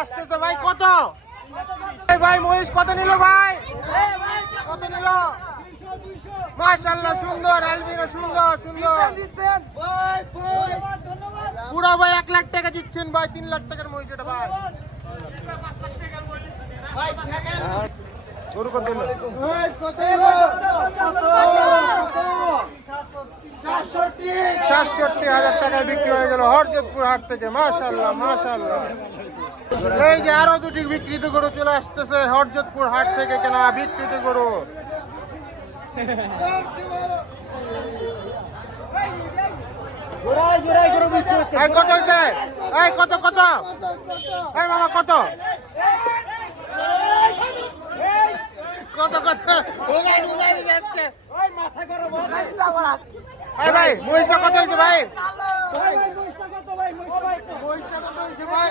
আসতেছে ভাই কত? ভাই মহিষ কত নিল ভাই? কত নিল? মাশাল্লাহ সুন্দর আলবিনো সুন্দর সুন্দর। পুরো ভাই এক লাখ টাকা দিচ্ছেন ভাই তিন লাখ টাকার মহিষ এটা ভাই। সাতষট্টি হাজার টাকায় বিক্রি হয়ে গেল হরজতপুর হাট থেকে মাশাল্লাহ মাশাল্লাহ এই যে আরও দুটি বিক্রিত গরু চলে আসতেছে হরজতপুর হাট থেকে কেনা বিক্রিত গরু। কত হয়েছে? এই কত কত? এই মামা কত? কত কত যাচ্ছে এই ভাই মহিষটা কত হয়েছে ভাই? মহিষটা কত হয়েছে ভাই?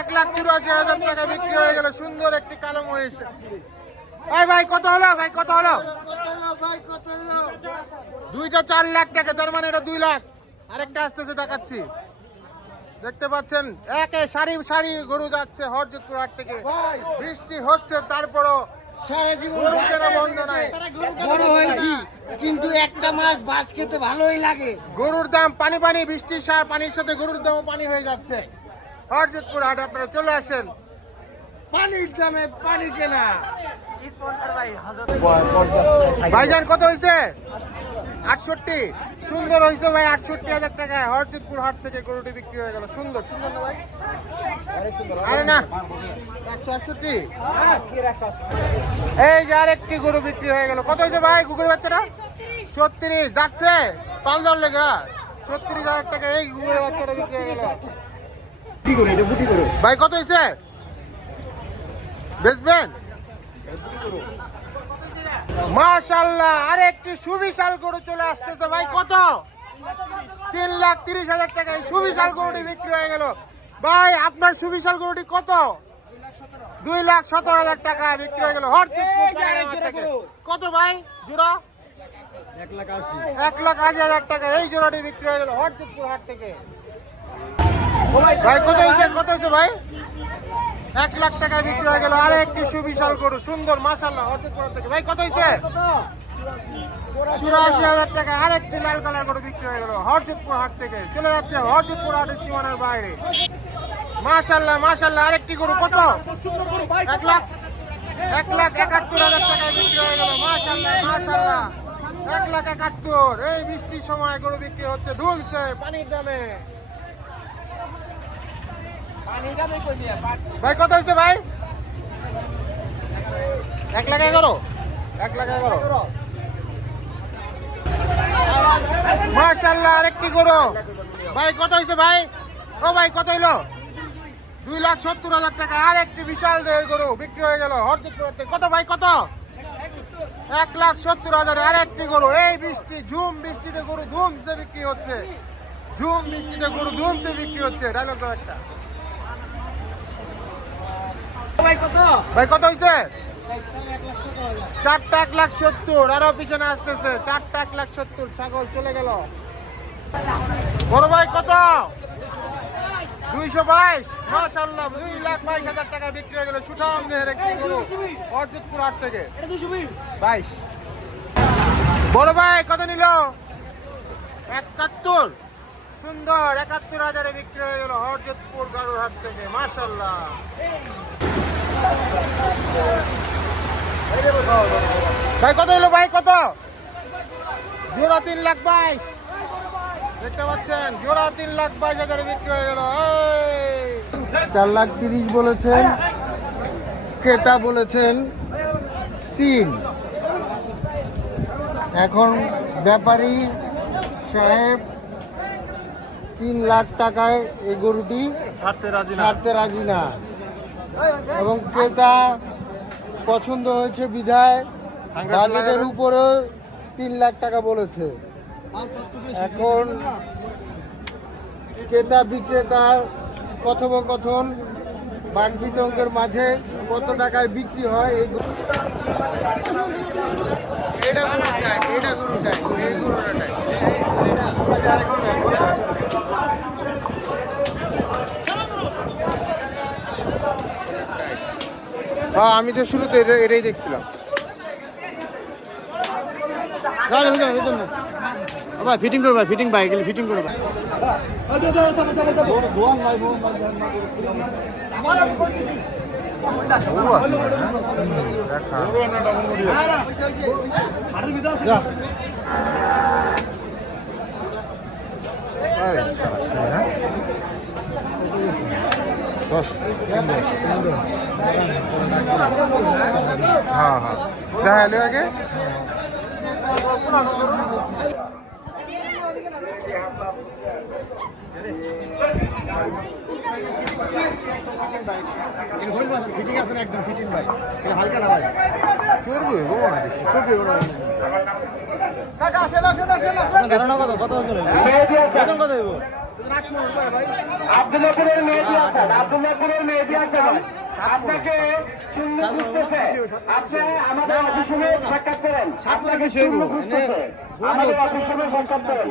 এক লাখ চুরাশি হাজার টাকা বিক্রি হয়ে গেল সুন্দর একটি কালো মহিষ। এই ভাই কত হলো? ভাই কত হলো? দুইটা চার লাখ টাকা তার মানে এটা দুই লাখ। আরেকটা আসতেছে দেখাচ্ছি। দেখতে পাচ্ছেন একে সারি সারি গরু যাচ্ছে হরজতপুর হাট থেকে। বৃষ্টি হচ্ছে তারপরও সারা জীবন গরু কেনা বন্ধ নাই। বড় হয়েছি কিন্তু একটা মাস বাস খেতে ভালোই লাগে। গরুর দাম পানি পানি বৃষ্টির সার পানির সাথে গরুর দামও পানি হয়ে যাচ্ছে। হরজতপুর হাট আপনারা চলে আসেন। পানির দামে পানি কেনা। ভাইজান কত হয়েছে আটষট্টি। সুন্দর হয়েছে ভাই আটষট্টি হাজার টাকায় হরজিতপুর হাট থেকে গরুটি বিক্রি হয়ে গেল। সুন্দর সুন্দর না ভাই? আরে না একশো আটষট্টি। এই যে আরেকটি গরু বিক্রি হয়ে গেল। কত হয়েছে ভাই কুকুর বাচ্চাটা? ছত্রিশ। যাচ্ছে? পাল দর লেগা। ছত্রিশ হাজার টাকা এই কুকুরের বাচ্চাটা বিক্রি হয়ে গেল। ভাই কত হয়েছে বেচবেন? মাশাল্লাহ আরেকটি সুবিশাল গরু চলে আসতেছে। ভাই কত? তিন লাখ তিরিশ হাজার টাকায় সুবিশাল গরুটি বিক্রি হয়ে গেল। ভাই আপনার সুবিশাল গরুটি কত? দুই লাখ সতেরো হাজার টাকা বিক্রি হয়ে গেল। কত ভাই? জোড়া? এক লাখ আশি। এক লাখ আশি হাজার টাকা। এই জোড়াটি বিক্রি হয়ে গেল হরচিতপুর হাট থেকে। ভাই কত হয়েছে কত হয়েছে ভাই? এক লাখ টাকা বিক্রি হয়ে গেল। আর একটি সুবিশাল গরু, সুন্দর মাসাল্লাহ থেকে। ভাই, কত হয়েছে টাকা। আর একটি লাল কালার গরু বিক্রি হয়ে গেল হাট থেকে। চলে যাচ্ছে হাটের সীমানার বাইরে। গরু, কত? লাখ লাখ একাত্তর হাজার টাকায় বিক্রি হয়ে গেল। মাশাল্লাহ এক লাখ একাত্তর। এই বৃষ্টির সময় গরু বিক্রি হচ্ছে, ঢুলছে পানির দামে। ভাই, কত হয়েছে ভাই? এক লাখ এগারো। এক লাখ এগারো। মাশাল্লাহ, আরেকটি গরু। ভাই, কত হয়েছে ভাই? ও ভাই, কত হইল? দুই লাখ সত্তর হাজার টাকা। আর একটি বিশাল দেহের গরু, বিক্রি হয়ে গেল। কত ভাই, কত? এক লাখ সত্তর হাজার আর একটি গরু। এই বৃষ্টি, ঝুম বৃষ্টিতে গরু ধুমসে বিক্রি হচ্ছে। ঝুম বৃষ্টিতে গরু ধুমসে বিক্রি হচ্ছে। ডায়লগ একটা ভাই, কত? হয়েছে চারটা এক লাখ সত্তর, আরও পিছনে আসতেছে। চারটা এক লাখ সত্তর, ছাগল চলে গেল। বড় ভাই, কত? দুইশো বাইশ। মাসাল্লাহ দুই লাখ বাইশ হাজার টাকা বিক্রি হয়ে গেল। সুঠাম দেহের একটি গরু অর্জিতপুর হাট থেকে। বাইশ। বড় ভাই, কত নিল? একাত্তর। সুন্দর, একাত্তর হাজারে বিক্রি হয়ে গেল হরজতপুর গাড়ুর হাট থেকে। মাসাল্লাহ ভাই কত এলো ভাই কত? জোড়া তিন লাখ বাইশ। দেখতে পাচ্ছেন জোড়া তিন লাখ বাইশ হাজারে বিক্রি হয়ে গেল। চার লাখ তিরিশ বলেছেন ক্রেতা বলেছেন তিন। এখন ব্যাপারী সাহেব তিন লাখ টাকায় এই গরুটি ছাড়তে রাজি ছাড়তে রাজি না। এবং ক্রেতা পছন্দ হয়েছে বিধায়, বাজেটের উপরে তিন লাখ টাকা বলেছে। এখন ক্রেতা বিক্রেতার কথোপকথন বাক বিতর্কের মাঝে কত টাকায় বিক্রি হয়, এই হ্যাঁ আমি তো শুরুতে এটা- এটাই দেখছিলাম। ভাই ফিটিং করবা ফিটিং ভাই। এগুলি ফিটিং করবা দেখা এই হ্যাঁ? দেখালে আগে ফিটিং আছে না একদম ফিটিং ভাই এটা হালকা না দেখি ধারণা কত কত ওজন ওজন কত হইব? আব্দুল্লাপুরের মেহেদি হাসান আব্দুল্লাপুরের মেহেদি হাসান আপনাকে চূর্ণ খুঁজতেছে আপনি আমাদের অফিসে সাক্ষাৎ করেন। আপনাকে চূর্ণ আমাদের অফিসে সাক্ষাৎ করেন।